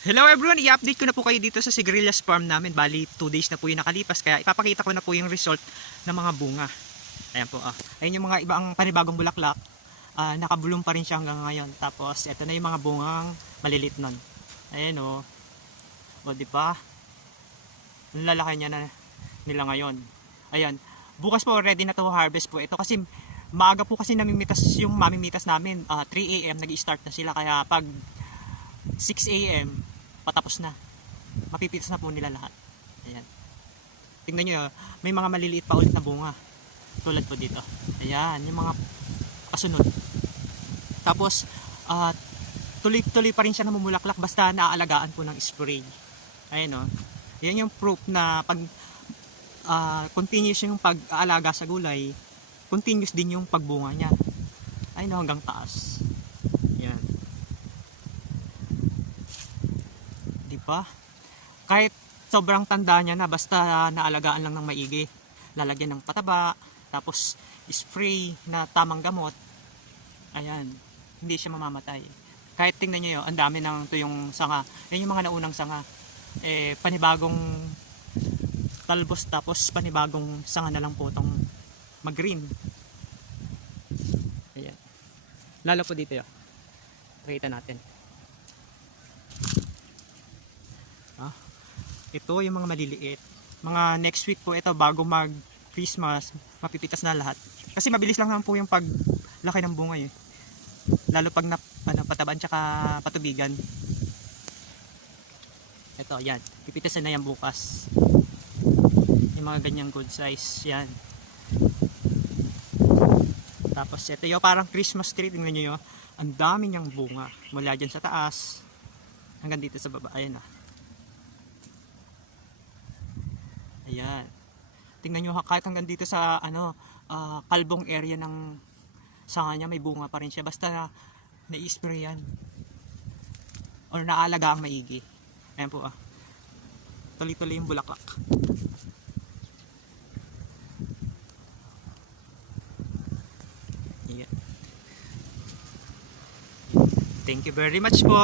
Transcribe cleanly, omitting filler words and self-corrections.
Hello everyone, i-update ko na po kayo dito sa Sigrillas Farm namin. Bali 2 days na po yung nakalipas, kaya ipapakita ko na po yung result ng mga bunga. Ayan po, ayun yung mga ibang panibagong bulaklak. Nakabulong pa rin siya hanggang ngayon. Tapos ito na yung mga bungang malilit nun. Ayan o di ba? Ang lalaki niya na nila ngayon. Ayan, bukas po ready na to harvest po ito kasi maaga po kasi namimitas yung mamimitas namin. 3 AM nag-i-start na sila, kaya pag 6 AM patapos na, mapipitas na po nila lahat. Ayan, tingnan nyo, may mga maliliit pa ulit na bunga tulad po dito. Ayan, yung mga kasunod. Tapos tuloy-tuloy pa rin siya namumulaklak basta naaalagaan po ng spray. Ayan yan yung proof na pag continuous yung pag-aalaga sa gulay, continuous din yung pagbunga niya. Ayun hanggang taas. Yan, di ba? Kahit sobrang tanda niya na, basta naalagaan lang ng maigi, lalagyan ng pataba, tapos spray na tamang gamot, ayan, hindi siya mamamatay. Kahit tingnan nyo yun, ang dami ng tuyong sanga. Yan yung mga naunang sanga, panibagong talbos, tapos panibagong sanga na lang po itong mag-green. Ayan, lalo po dito yun, pakita natin. Ito yung mga maliliit, mga next week po ito, bago mag Christmas, mapipitas na lahat. Kasi mabilis lang naman po yung paglaki ng bunga lalo pag pataban tsaka patubigan. Ito, yan, pipitasan na yan bukas. Yung mga ganyang good size, yan. Tapos ito yung parang Christmas tree, tingnan nyo yun, ang dami niyang bunga mula dyan sa taas hanggang dito sa baba. Ayan ayan, tingnan nyo, kahit hanggang dito sa kalbong area ng sanga niya, may bunga pa rin siya basta na-spray yan or naalaga ang maigi. Ayan po, tuloy-tuloy yung bulaklak. Ayan. Thank you very much po.